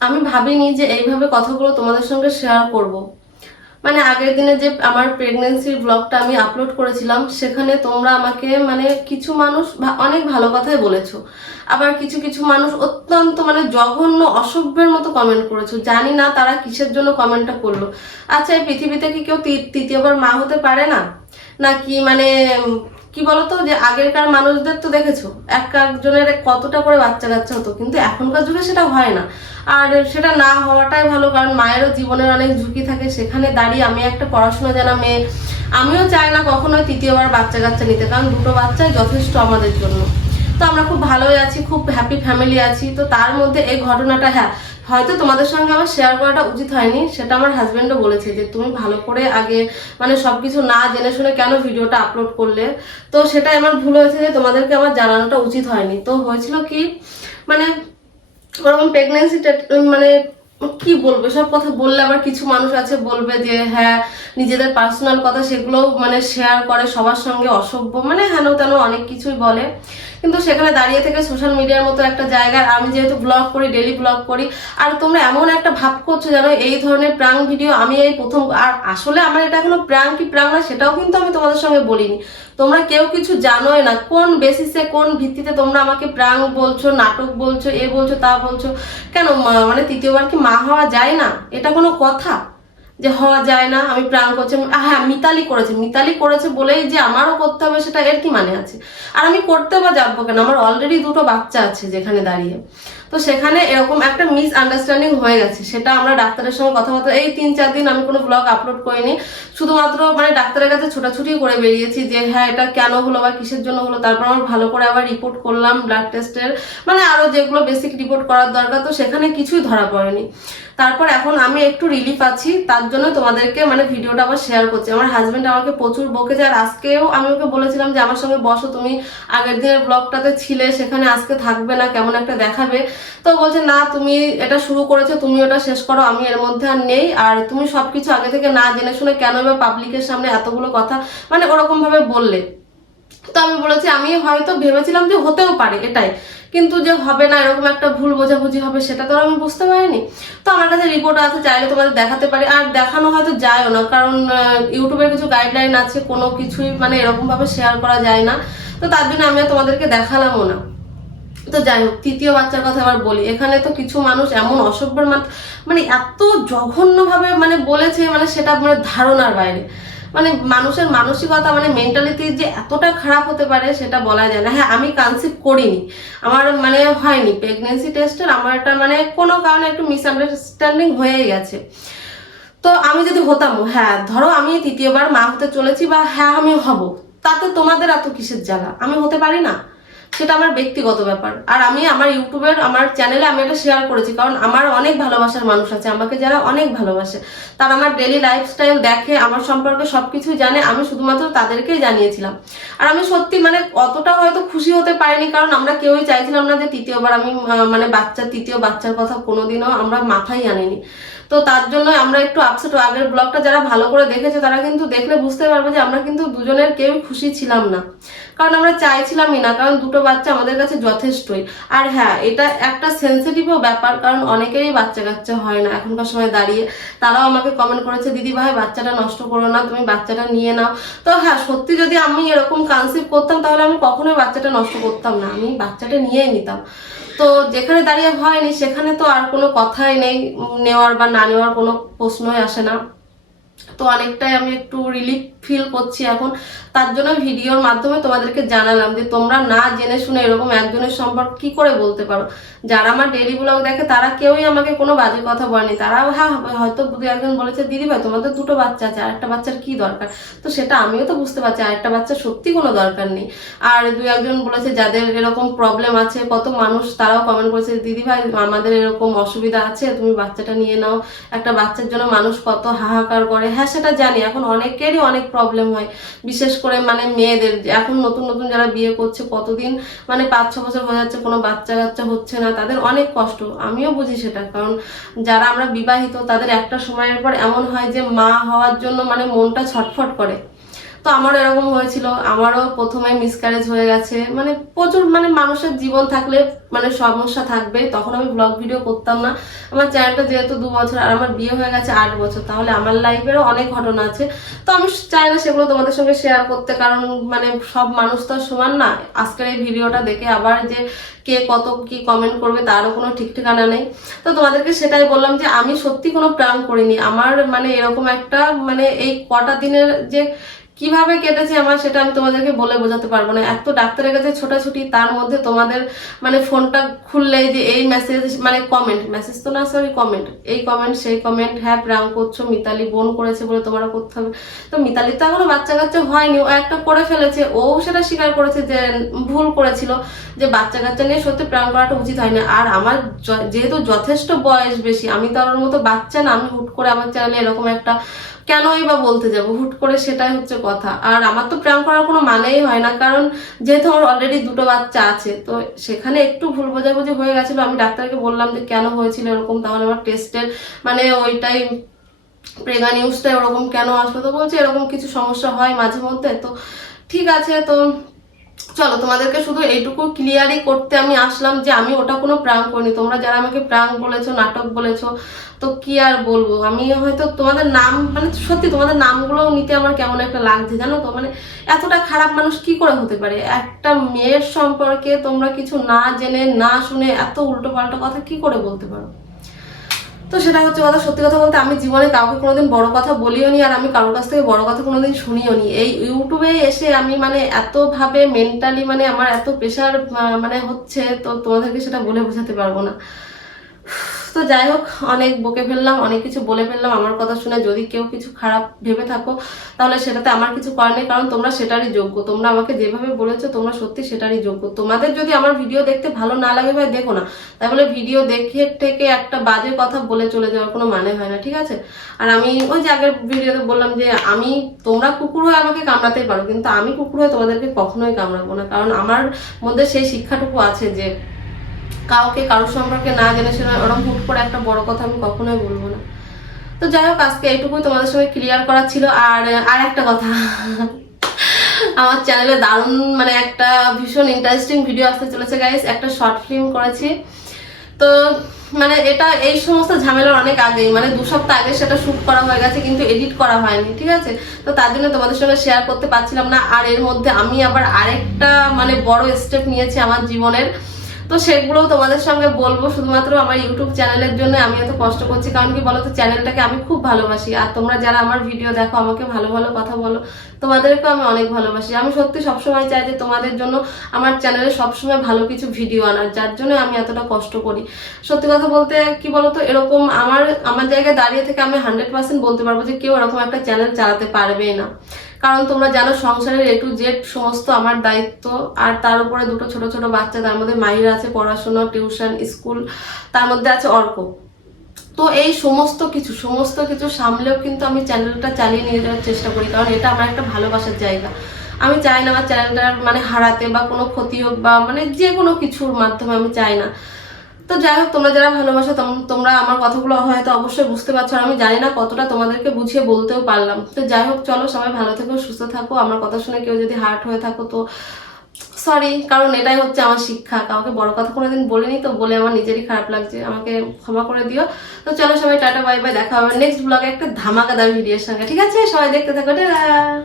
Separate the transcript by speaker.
Speaker 1: আমি ভাবিনি যে এইভাবে কথাগুলো তোমাদের সঙ্গে শেয়ার করব। মানে আগের দিনে যে আমার প্রেগনেন্সির ব্লগটা আমি আপলোড করেছিলাম, সেখানে তোমরা আমাকে মানে কিছু মানুষ অনেক ভালো কথাই বলেছ। আবার কিছু কিছু মানুষ অত্যন্ত মানে জঘন্য অসভ্যের মতো কমেন্ট করেছ। জানি না তারা কিসের জন্য কমেন্টটা করল। আচ্ছা এই পৃথিবীতে কি কেউ তৃতীয়বার মা হতে পারে না? নাকি মানে কি বলতো, যে আগেরকার মানুষদের তো দেখেছ এক একজনের কতটা করে বাচ্চা কাচ্চা হতো, কিন্তু এখনকার যুগে সেটা হয় না। আর সেটা না হওয়াটাই ভালো, কারণ মায়েরও জীবনের অনেক ঝুঁকি থাকে। সেখানে দাঁড়িয়ে আমি একটা পড়াশোনা জানা মেয়ে, আমিও চাই না কখনোই তৃতীয়বার বাচ্চা কাচ্চা নিতে, কারণ দুটো বাচ্চাই যথেষ্ট আমাদের জন্য। তো আমরা খুব ভালোই আছি, খুব হ্যাপি ফ্যামিলি আছি। তো তার মধ্যে এই ঘটনাটা হ্যাঁ হয়তো তোমাদের সঙ্গে আমার শেয়ার করাটা উচিত হয়নি, সেটা আমার হাজব্যান্ডও বলেছে যে তুমি ভালো করে আগে মানে সব কিছু না জেনে শুনে কেন ভিডিওটা আপলোড করলে? তো সেটাই আমার ভুল হয়েছে যে তোমাদেরকে আমার জানানোটা উচিত হয়নি। তো হয়েছিল কি মানে ওরকম প্রেগনেন্সি মানে কি বলব, সব কথা বললে আবার কিছু মানুষ আছে বলবে যে হ্যাঁ নিজেদের পার্সোনাল কথা সেগুলো মানে শেয়ার করে সবার সঙ্গে অসভ্য মানে হেন তেন অনেক কিছুই বলে। কিন্তু সেখানে দাঁড়িয়ে থেকে সোশ্যাল মিডিয়ার মতো একটা জায়গায় আমি যেহেতু ব্লগ করি ডেলি ব্লগ করি, আর তোমরা এমন একটা ভাব করছ জানো এই ধরনের প্রাং ভিডিও আমি এই প্রথম, আর আসলে আমার এটা এখনও প্রাং কি প্রাং না, সেটাও কিন্তু আমি তোমাদের সঙ্গে বলিনি। তোমরা কেউ কিছু জানোই না, কোন বেসিসে কোন ভিত্তিতে তোমরা আমাকে প্রাং বলছো, নাটক বলছো, এ বলছো, তা বলছো। কেন মানে তৃতীয়বার কি মা হওয়া যায় না? এটা কোনো কথা? যে হওয়া যায় না, আমি প্রাণ করছি হ্যাঁ মিতালি করেছে মিতালি করেছে বলেই যে আমারও করতে হবে সেটা এর কি মানে আছে? আর আমি করতে বা যাব কেন? আমার অলরেডি দুটো বাচ্চা আছে যেখানে দাঁড়িয়ে। তো সেখানে এরকম একটা মিস আন্ডারস্ট্যান্ডিং হয়ে গেছে। সেটা আমরা ডাক্তারের সঙ্গে কথাবার্তা এই তিন চার দিন আমি কোনো ব্লগ আপলোড করিনি। শুধুমাত্র মানে ডাক্তারের কাছে ছোটাছুটি করে বেরিয়েছি যে হ্যাঁ এটা কেন হলো বা কিসের জন্য হলো? তারপর আমার ভালো করে আবার রিপোর্ট করলাম ব্লাড টেস্টের মানে আরও যেগুলো বেসিক রিপোর্ট করার দরকার, তো সেখানে কিছুই ধরা পড়েনি। তারপর এখন আমি একটু রিলিফ আছি। তার জন্য তোমাদেরকে মানে ভিডিওটা আবার শেয়ার করছি। আমার হাজবেন্ড আমাকে প্রচুর বকে বকেছে। আর আজকেও আমি ওকে বলেছিলাম যে, আমার সঙ্গে বসো, তুমি আগের দিনের ব্লগটাতে ছিলে, সেখানে আজকে থাকবে না, কেমন একটা দেখাবে। তো বলছে, না, তুমি এটা শুরু করেছ, তুমি ওটা শেষ করো, আমি এর মধ্যে আর নেই। আর তুমি সবকিছু আগে থেকে না জেনে শুনে কেন বা পাবলিকের সামনে এতগুলো কথা? মানে ওরকম ভাবে বললে। তো আমি বলেছি, আমি হয়তো ভেবেছিলাম যে হতেও পারে এটাই। কিন্তু যে হবে না, এরকম একটা ভুল বোঝাবুঝি হবে, সেটা তো আমি বুঝতে পারিনি। তো আমার কাছে রিপোর্ট আছে, চাইলে তোমাদের দেখাতে পারি। আর দেখানো হয়তো যায়ও না, কারণ ইউটিউবের কিছু গাইডলাইন আছে, কোনো কিছুই মানে এরকম ভাবে শেয়ার করা যায় না। তো তার জন্য আমি তোমাদেরকে দেখালামও না। তো যাই হোক, তৃতীয় বাচ্চার কথা আবার বলি। এখানে তো কিছু মানুষ এমন অসভ্যের মানে এত জঘন্যভাবে মানে বলেছে মানে সেটা মানে ধারণার বাইরে। মানে মানুষের মানসিকতা মানে মেন্টালিটি যে এতটা খারাপ হতে পারে সেটা বলা যায় না। হ্যাঁ আমি কনসিভ করিনি। আমার মানে হয়নি। প্রেগনেন্সি টেস্টের আমার একটা মানে কোনো কারণে একটু মিসআন্ডারস্ট্যান্ডিং হয়ে গেছে। তো আমি যদি হতাম হ্যাঁ ধরো আমি তৃতীয়বার মা হতে চলেছি বা হ্যাঁ আমি হব। তাতে তোমাদের এত কিসের জ্বালা? আমি হতে পারি না? সেটা আমার ব্যক্তিগত ব্যাপার। আর আমি আমার ইউটিউবের, আমার চ্যানেলে আমি এটা শেয়ার করেছি, কারণ আমার অনেক ভালোবাসার মানুষ আছে, আমাকে যারা অনেক ভালোবাসে। তারা আমার ডেলি লাইফস্টাইল দেখে, আমার সম্পর্কে সবকিছুই জানে, আমি শুধুমাত্র তাদেরকেই জানিয়েছিলাম। আর আমি সত্যি মানে অতটা হয়তো খুশি হতে পারিনি, কারণ আমরা কেউই চাইছিলাম না যে তৃতীয়বার আমি মানে বাচ্চা, তৃতীয় বাচ্চার কথা কোনোদিনও আমরা মাথায় আনিনি। তো তার জন্য আমরা একটু আপসেট আগের ব্লগটা যারা ভালো করে দেখেছে, তারা কিন্তু দেখলে বুঝতে পারবে যে আমরা কিন্তু দুজনের কেউই খুশি ছিলাম না। কারণ আমরা চাইছিলামই না, কারণ দুটো বাচ্চা আমাদের কাছে যথেষ্টই। আর হ্যাঁ এটা একটা সেন্সিটিভও ব্যাপার, কারণ অনেকেরই বাচ্চা কাচ্চা হয় না এখনকার সময় দাঁড়িয়ে। তারাও আমাকে কমেন্ট করেছে, দিদি ভাই, বাচ্চাটা নষ্ট করো না, তুমি বাচ্চাটা নিয়ে নাও। তো হ্যাঁ সত্যি যদি আমি এরকম কনসিভ করতাম, তাহলে আমি কখনোই বাচ্চাটা নষ্ট করতাম না। আমি বাচ্চাটা নিয়েই নিতাম। তো যেখানে দাঁড়িয়ে হয়নি, সেখানে তো আর কোনো কথাই নেই নেওয়ার বা না নেওয়ার কোনো প্রশ্নই আসে না। তো অনেকটাই আমি একটু রিলিফ ফিল করছি এখন। তার জন্য ভিডিওর মাধ্যমে তোমাদেরকে জানালাম যে তোমরা না জেনে শুনে এরকম একজনের সম্পর্ক কি করে বলতে পারো? যারা আমার ডেলি ব্লগ দেখে, তারা কেউই আমাকে কোনো বাজে কথা বলেনি। তারাও হ্যাঁ হয়তো দু একজন বলেছে, দিদি ভাই, তোমাদের দুটো বাচ্চা আছে, আরেকটা বাচ্চার কি দরকার? তো সেটা আমিও তো বুঝতে পারছি, আরেকটা বাচ্চার সত্যি কোনো দরকার নেই। আর দু একজন বলেছে, যাদের এরকম প্রবলেম আছে, কত মানুষ তারাও কমেন্ট করেছে, দিদি ভাই, আমাদের এরকম অসুবিধা আছে, তুমি বাচ্চাটা নিয়ে নাও। একটা বাচ্চার জন্য মানুষ কত হাহাকার করে। হ্যাঁ সেটা জানি, এখন অনেকেরই অনেক প্রবলেম হয়। বিশেষ করে মানে মেয়েদের, এখন নতুন নতুন যারা বিয়ে করছে কতদিন মানে পাঁচ, ছ বছর হয়ে যাচ্ছে, কোনো বাচ্চা কাচ্চা হচ্ছে না, তাদের অনেক কষ্ট। আমিও বুঝি সেটা, কারণ যারা আমরা বিবাহিত, তাদের একটা সময়ের পর এমন হয় যে মা হওয়ার জন্য মানে মনটা ছটফট করে। তো আমারও এরকম হয়েছিল। আমারও প্রথমে মিসক্যারেজ হয়ে গেছে। মানে প্রচুর মানে মানুষের জীবন থাকলে মানে সমস্যা থাকবে। তখন আমি ব্লগ ভিডিও করতাম না। আমার চ্যানেলটা যেহেতু দু বছর, আর আমার বিয়ে হয়ে গেছে আট বছর, তাহলে আমার লাইফেরও অনেক ঘটনা আছে। তো আমি চাই না সেগুলো তোমাদের সঙ্গে শেয়ার করতে, কারণ মানে সব মানুষ তো সমান না। আজকের এই ভিডিওটা দেখে আবার যে কে কত কি কমেন্ট করবে, তারও কোনো ঠিক ঠিকানা নেই। তো তোমাদেরকে সেটাই বললাম যে, আমি সত্যি কোনো প্ল্যান করিনি। আমার মানে এরকম একটা মানে এই কটা দিনের যে কীভাবে কেটেছে আমার সেটা আমি তোমাদেরকে বলে বোঝাতে পারব না। এত ডাক্তারের কাছে ছোটাছুটি, তার মধ্যে তোমাদের মানে ফোনটা খুললেই যে এই মেসেজ মানে কমেন্ট মেসেজ তো না সরি কমেন্ট এই কমেন্ট সেই কমেন্ট হ্যাঁ প্রাং করছ, মিতালি বোন করেছে বলে তোমার করতে হবে। তো মিতালি তো এখনও বাচ্চা কাচ্চা হয়নি, ও একটা করে ফেলেছে, ও সেটা স্বীকার করেছে যে ভুল করেছিল, যে বাচ্চা কাচ্চা নিয়ে সত্যি প্রাণ করাটা উচিত হয় না আর আমার যেহেতু যথেষ্ট বয়স বেশি, আমি তো ওর মতো বাচ্চা না, আমি হুট করে আমার চ্যানেলে এরকম একটা কেনই বা বলতে যাব? হুট করে সেটাই হচ্ছে কথা। আর আমার তো প্রেম করার কোনো মানেই হয় না, কারণ যেহেতু আমার অলরেডি দুটো বাচ্চা আছে, তো সেখানে একটু ভুল বোঝাবুঝি হয়ে গেছিল। আমি ডাক্তারকে বললাম যে, কেন হয়েছিল এরকম? তাহলে আমার টেস্টের মানে ওইটাই প্রেগা নিউজটা ওরকম কেন আসলো? তো বলছে, এরকম কিছু সমস্যা হয় মাঝে মধ্যে। তো ঠিক আছে, তো চলো, তোমাদেরকে শুধু এইটুকু ক্লিয়ারই করতে আমি আসলাম যে আমি ওটা কোনো প্রাং করিনি। তোমরা যারা আমাকে প্রাং বলেছ, নাটক বলেছ, তো কি আর বলব? আমি হয়তো তোমাদের নাম মানে সত্যি তোমাদের নামগুলো নিতে আমার কেমন একটা লাগছে জানো তো? মানে এতটা খারাপ মানুষ কি করে হতে পারে? একটা মেয়ের সম্পর্কে তোমরা কিছু না জেনে, না শুনে এত উল্টো পাল্টা কথা কি করে বলতে পারো? তো সেটা হচ্ছে কথা, সত্যি কথা বলতে আমি জীবনে কাউকে কোনোদিন বড় কথা বলিও নি, আর আমি কারোর কাছ থেকে বড় কথা কোনোদিন শুনিও নি। এই ইউটিউবে এসে আমি মানে এতভাবে মেন্টালি মানে আমার এত প্রেশার মানে হচ্ছে, তো তোমাদেরকে সেটা বলে বোঝাতে পারব না। তো যাই হোক, অনেক বকে ফেললাম, অনেক কিছু বলে ফেললাম। আমার কথা শুনে যদি কেউ কিছু খারাপ ভেবে থাকো, তাহলে সেটাতে আমার কিছু করার নেই, কারণ তোমরা সেটারই যোগ্য। তোমরা আমাকে যেভাবে বলেছ, তোমরা সত্যি সেটারই যোগ্য। তোমাদের যদি আমার ভিডিও দেখতে ভালো না লাগে ভাই, দেখো না। তাই বলে ভিডিও দেখে থেকে একটা বাজে কথা বলে চলে যাওয়ার কোনো মানে হয় না, ঠিক আছে? আর আমি ওই যে আগের ভিডিওতে বললাম যে, আমি, তোমরা কুকুর হয়ে আমাকে কামড়াতেই পারো, কিন্তু আমি কুকুর হয়ে তোমাদেরকে কখনোই কামড়াবো না। কারণ আমার মধ্যে সেই শিক্ষাটুকু আছে যে কাউকে, কারোর সম্পর্কে না জেনে শুনে ওরকম হুট করে একটা বড় কথা আমি কখনোই বলব না। তো যাই হোক, আজকে এইটুকুই তোমাদের সঙ্গে ক্লিয়ার করা ছিল। আর আর একটা কথা, আমার চ্যানেলে দারুণ মানে একটা ভীষণ ইন্টারেস্টিং ভিডিও আসতে চলেছে গাইস একটা শর্ট ফিল্ম করেছি। তো মানে এটা, এই সমস্ত ঝামেলার অনেক আগেই মানে দু সপ্তাহ আগে সেটা শুট করা হয়ে গেছে, কিন্তু এডিট করা হয়নি, ঠিক আছে? তো তার জন্য তোমাদের সঙ্গে শেয়ার করতে পারছিলাম না। আর এর মধ্যে আমি আবার আরেকটা মানে বড় স্টেপ নিয়েছি আমার জীবনের। তো সেগুলো তোমাদের সঙ্গে বলব। শুধুমাত্র আমার ইউটিউব চ্যানেলের জন্য আমি এত কষ্ট করছি। কারণ কি বলো তো চ্যানেলটাকে আমি খুব ভালোবাসি। আর তোমরা যারা আমার ভিডিও দেখো, আমাকে ভালো ভালো কথা বলো, তোমাদেরকেও আমি অনেক ভালোবাসি। আমি সত্যি সবসময় চাই যে তোমাদের জন্য আমার চ্যানেলে সবসময় ভালো কিছু ভিডিও আনার, যার জন্য আমি এতটা কষ্ট করি। সত্যি কথা বলতে কি বলতো, এরকম আমার আমার জায়গায় দাঁড়িয়ে থেকে আমি হান্ড্রেড পার্সেন্ট বলতে পারব যে কেউ এরকম একটা চ্যানেল চালাতে পারবেই না। কারণ তোমরা জানো সংসারের এ টু জেড সমস্ত আমার দায়িত্ব, আর তার উপরে দুটো ছোট ছোট বাচ্চা, তার মধ্যে মাহির আছে পড়াশোনা, টিউশন, স্কুল, তার মধ্যে আছে অর্ক। তো এই সমস্ত কিছু সমস্ত কিছু সামলেও কিন্তু আমি চ্যানেলটা চালিয়ে নিয়ে যাওয়ার চেষ্টা করি, কারণ এটা আমার একটা ভালোবাসার জায়গা। আমি চাই না আমার চ্যানেলটার মানে হারাতে বা কোনো ক্ষতি হোক বা মানে যে কোনো কিছুর মাধ্যমে আমি চাই না। তো যাই হোক, তোমরা যারা ভালোবাসো, তোম- তোমরা আমার কথাগুলো হয়তো অবশ্যই বুঝতে পারছ আমি জানি না কতটা তোমাদেরকে বুঝিয়ে বলতেও পারলাম। তো যাই হোক, চলো সবাই ভালো থেকো, সুস্থ থাকো। আমার কথা শুনে কেউ যদি হার্ট হয়ে থাকো তো সরি কারণ এটাই হচ্ছে আমার শিক্ষা। কাউকে বড় কথা কোনোদিন বলিনি তো বলে আমার নিজেরই খারাপ লাগছে। আমাকে ক্ষমা করে দিও। তো চলো সবাই টাটা বাই বাই দেখা হবে নেক্সট ব্লগে একটা ধামাকাদার ভিডিওর সঙ্গে। ঠিক আছে? সবাই দেখতে থাকো, টাটা!